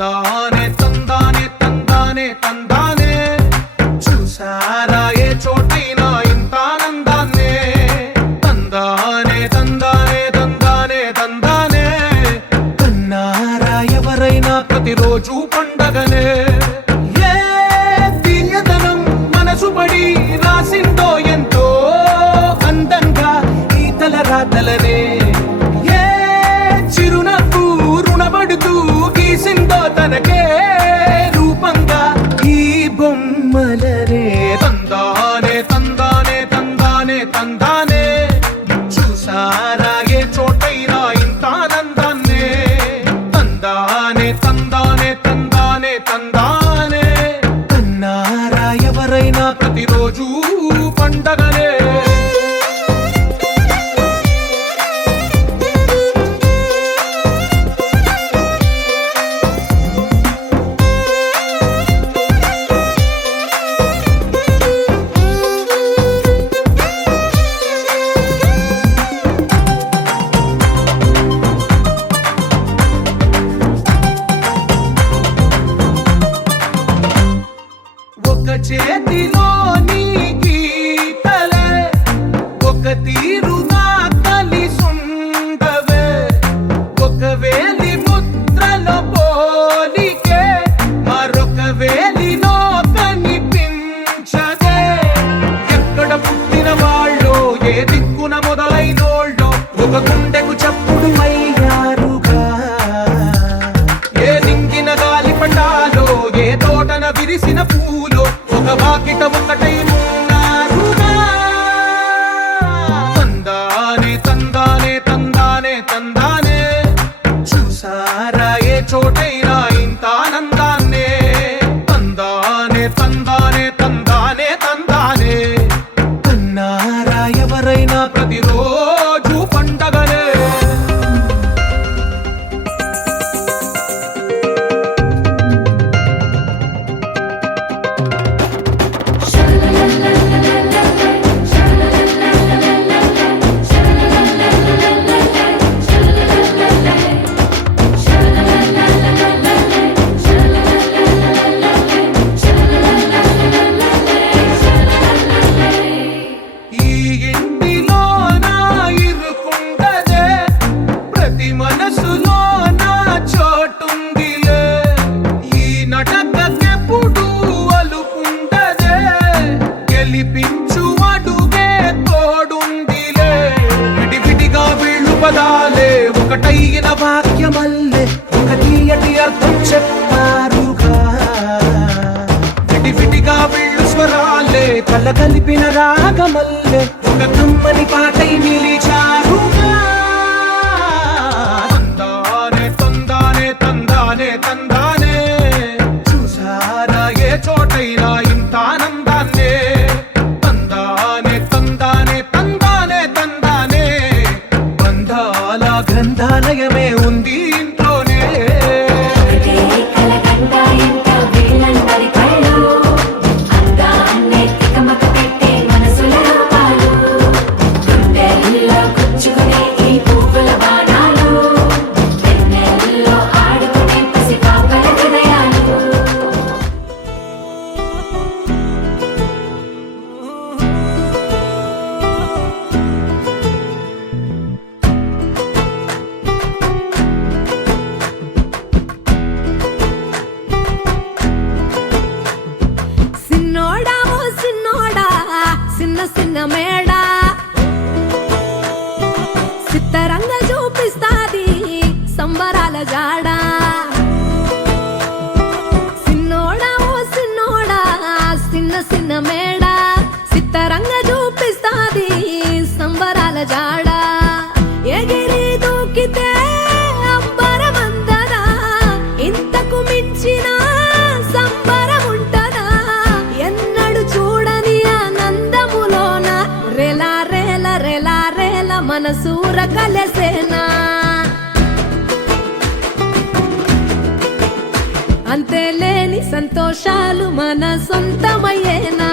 తందానే తందానే తందానే తందానే చూసారా ఏ చోటైనా ఇంత ఆనందాన్నే తందానే తందానే తందానే తందానే కన్నారా ఎవరైనా ప్రతిరోజు పండగనే ఏ తీయదనం మనసు పడి రాసిందో ఎంతో అందంగా ఈ తలరాతలనే ఏ చిరునవ్వు రుణపడుతూ గీసిందో తనకే రూపంగా ఈ బొమ్మలనే తందానే తందానే తందానే తందానే చూసారా ఏ చోటైనా ఇంత ఆనందాన్నే తందానే తందానే తందానే తందానే కన్నారా ఎవరైనా ప్రతిరోజు పండగనే ఒక చేతిలో నీ గీతలే ఒక తీరుగా కలిసుండవే ఒక వేలి ముద్రలో పోలికే మరొక వేలిలో కనిపించదే ఎక్కడ పుట్టిన వాళ్ళో ఏ దిక్కున మొదలైనోళ్ళో ఒక గుండెకు చప్పుడు అయ్యారుగా ఏ దింగిన గాలి పటాలో ఏ తోటన విరిసిన పూలో ఒక వాకిట ఒకటై ఉన్నారుగా తందానే తందానే తందానే తందానే చూసారా ఏ చోటైనా ఇంత ఆనందాన్నే తందానే తందానే తందానే తందానే కన్నారా ఎవరైనా ప్రతిరోజు పండగనే ఈ ఇంటిలో నా ఇరుకుండదే ప్రతి మనసులో నా చోటుందిలే ఈ నటకెప్పుడు అలుపుండదే గెలిపించు అడుగే తోడుందిలే విడివిడిగా వీళ్ళు పదాలే ఒకటైన వాక్యమల్లే ఒక తీయటి అర్థం చెప్పారుగా విడివిడిగా వీళ్ళు స్వరాలే కల కలిపిన రాగమల్లే ఒక కమ్మని పాటై నిలిచారుగా తందానే తందానే తందానే తందానే చూసారా ఏ చోటైనా ఇంత ఆనందాన్నే తందానే తందానే తందానే తందానే బంధాల గ్రంథాలయమే ఉంది ఇంట్లోనే సిన్నోడా ఓ సిన్నోడా సిన్న సిన్న మేడా సిత్తరంగ చూపిస్తాది సంబరాల జాడా సిన్నోడా ఓ సిన్నోడా సిన్న సిన్న మేడా సిత్తరంగ చూపిస్తాది సంబరాల జాడా ఎగిరి దూకితే అంబరమందదా ఇంతకు మించిన సంబరం ఉంటదా ఎన్నడు చూడని ఆనందములోన రెలా రేల రెలా రేల మనసూర కలసేనా అంతే లేని సంతోషాలు మన సొంతమయ్యేనా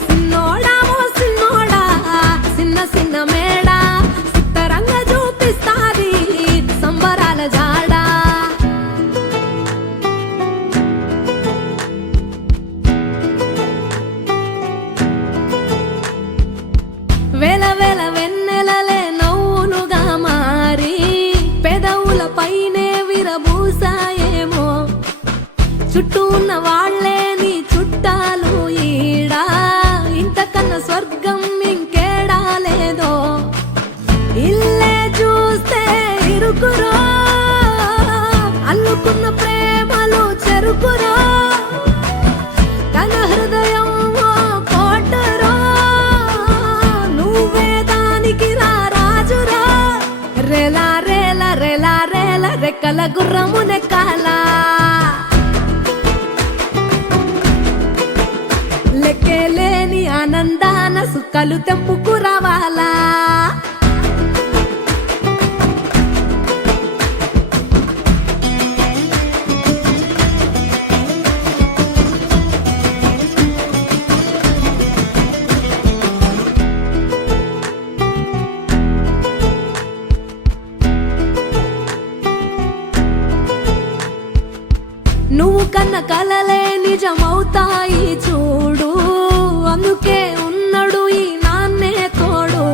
సిన్నోడా ఓ సిన్నోడా సిన్న సిన్న మేడా సిత్తరంగ చూపిస్తా గుర్రమునెక్కాల లెక్కేలేని ఆనందాన సుక్కలు తెంపుకు రావాలా నువ్వు కన్న కలలే నిజమవుతాయి చూడు అందుకే ఉన్నాడు ఈ నాన్నే తోడు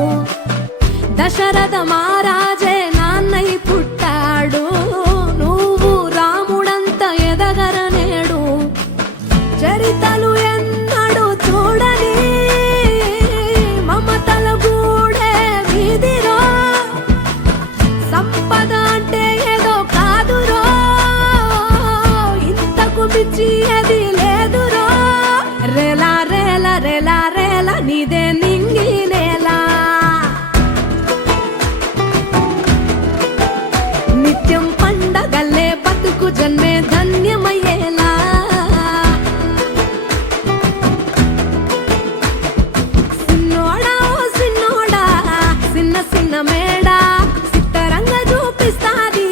దశరథ మహారాజే నాన్నై పుట్టాడు నువ్వు రాముడంత ఎదగరనేడు చరితలు ఎన్నడు చూడని మమతల గూడే వీధిరో సంపద అంటే ఏదో కాదురో పిచ్చి అది లేదురో రేలా రేలా రేలా రేలా నీదే నింగి నేలా నిత్యం పండగల్లే బతుకు జన్మే ధన్యమయ్యేలా సిన్నోడా ఓ సిన్నోడా సిన్న సిన్న మేడా సిత్తరంగా చూపిస్తాది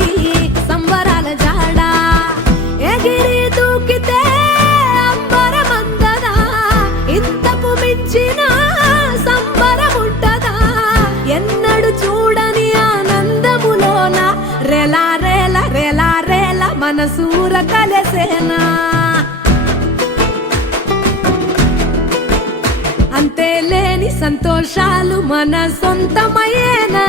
సంబరాల జాడా ఎగిరి ఎన్నడు చూడని ఆనందములోన రేలా రేలా రేలా రేలా మనసూర కలసేనా అంతే లేని సంతోషాలు మన సొంతమయ్యేనా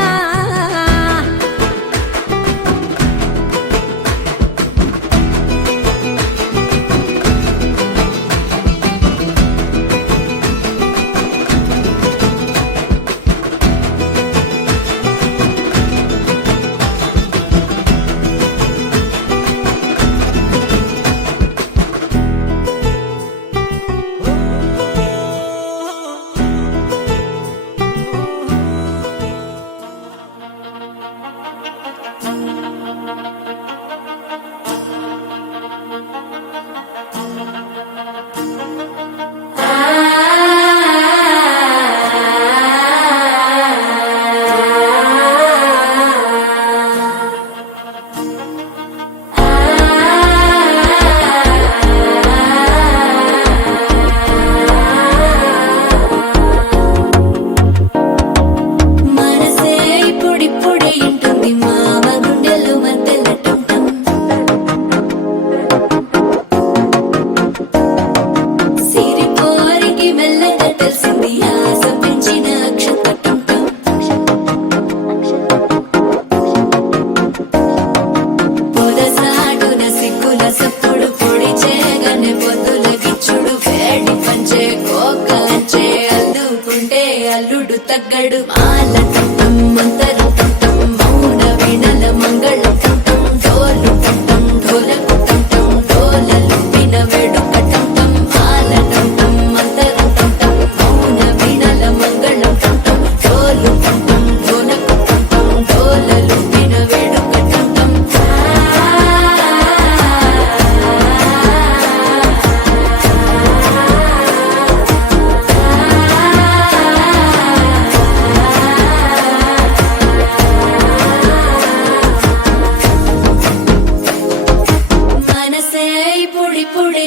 అల్లుడు తగ్గడు మాల టం మంతర టం మౌన వినల మంగళ టం డోలు టం ఢోలకు టం డోలలు విన వేడుక టం మాల టం మంతర టం మౌన వినల మంగళ టం డోలు టం ఢోలకు టం డోలలు విన వేడుక టం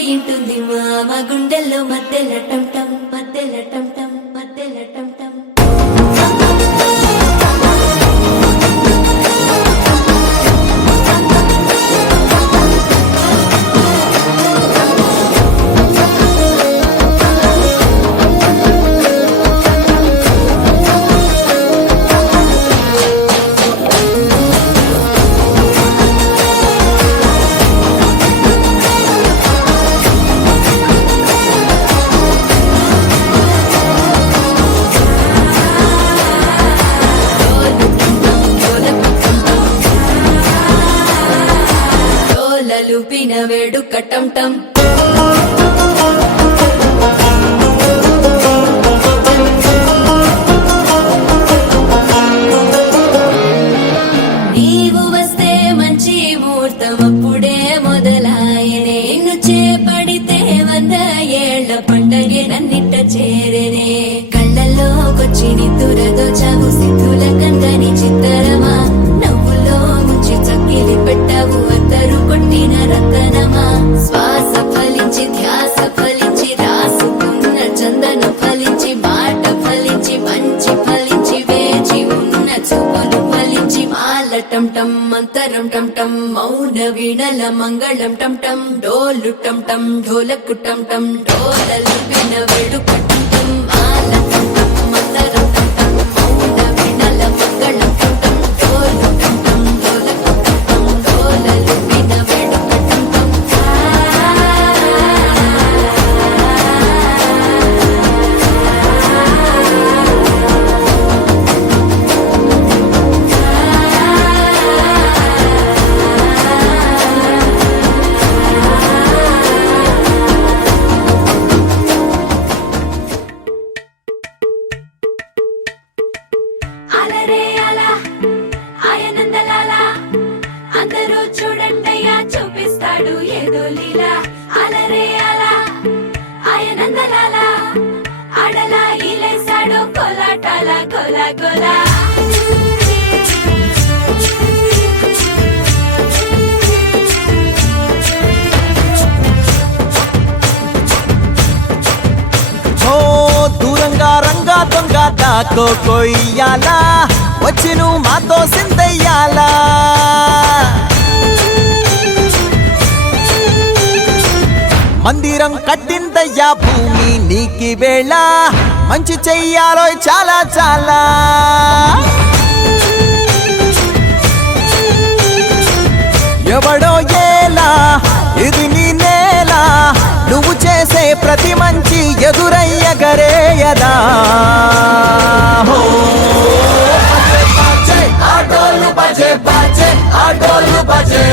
ఇంటుంది మామ గుండెల్లో మధ్యల టం టం మధ్యల టం టం మధ్యల టం టం లూపిన వేడుక టం టం నీవు వస్తే మంచి ముహూర్తం చిని దురదోచావు సిద్ధుల కందని చిత్తరమా నవ్వులో ముంచి చక్కిలి పెట్టావు అద్దరు కొట్టిన రతనమా శ్వాస ఫలించి ధ్యాస ఫలించి రాసుకున్న చందను ఫలించి మాట ఫలించి మంచి ఫలించి వేచి ఉన్న చూపులు ఫలించి మాల టం టం మంతరం టం టం మౌన వీణల మంగళం టం టం డోలు టం టం ఢోలకు టం టం డోలలు విన వేడుక టం టం మాల టం టం మంతరం టం టం మౌన వీణల మంగళం టం టం డోలు టం టం ఢోలకు టం టం డోలలు విన వేడుక టం టం అలరే అలా ఆయనందలాల అందరూ చూడండయ్యా చూపిస్తాడు ఏదో లీలా అలరే అలా ఆయనందలాల ఆడలా ఇలేసాడు కోలాటాల గోలా గోలా ఓ దూరంగా రంగా దొంగ దాకో కొయ్యాలా వచ్చి నువ్వు మాతో సిందయ్యాలా మందిరం కట్టిందయ్యా భూమి నీకి వేళ మంచి చెయ్యాలో చాలా చాలా ఎవడో ఏలా ఇది నీ నేల నువ్వు చేసే ప్రతి మంచి ఎదురయ్యగరేయదా హో ఆటోలు బజే బజే ఆటోలు బజే